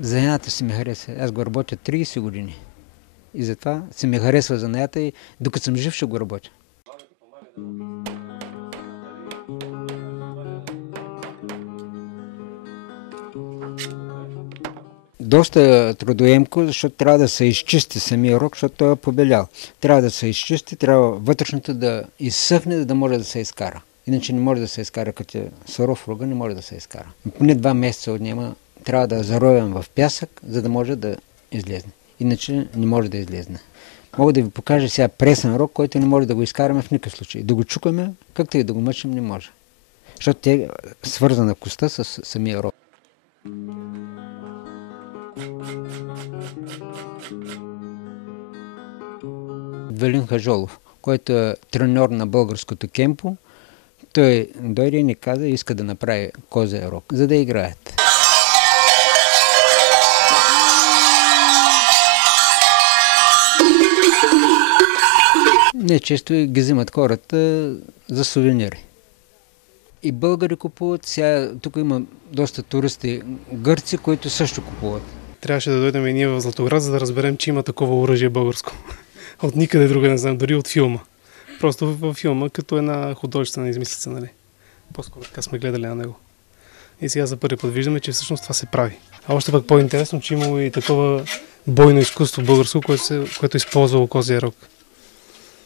Занаята си ми хареса. Аз го работя 30 години. И затова се ми харесва занаята и докато съм жив ще го работя. Доста трудоемко, защото трябва да се изчисти самия рог, защото той е побелял. Трябва да се изчисти, трябва вътрешното да изсъхне, за да може да се изкара. Иначе не може да се изкара, като е суров рога, не може да се изкара. Поне 2 месеца отнема, трябва да заровим в пясък, за да може да излезне. Иначе не може да излезне. Мога да ви покажа сега пресен рог, който не може да го изкараме в никакъв случай. Да го чукаме, както и да го мъчим, не може. Защото тя е свързана коста с самия рог. Велин Хажолов, който е треньор на българското кемпо, той дойде и ни каза, иска да направи козия рог, за да играят. Не често ги взимат хората за сувенири. И българи купуват, сега тук има доста туристи гърци, които също купуват. Трябваше да дойдем и ние в Златоград, за да разберем, че има такова оръжие българско. От никъде друга не знам, дори от филма. Просто във филма, като една художествена измислица, нали? По-скоро така сме гледали на него. И сега за първи път виждаме, че всъщност това се прави. А още пък по-интересно, че имало и такова бойно изкуство българско, което използвало козия рог.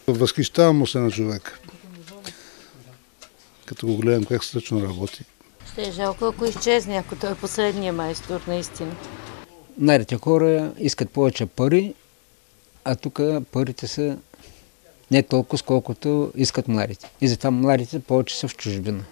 Възхищавам му се на човек. Като го гледам как точно работи. Ще е жалко, ако изчезне, ако той е последния майстор, наистина. Младите хора искат повече пари, а тук парите са не толкова, сколкото искат младите. И затова младите повече са в чужбина.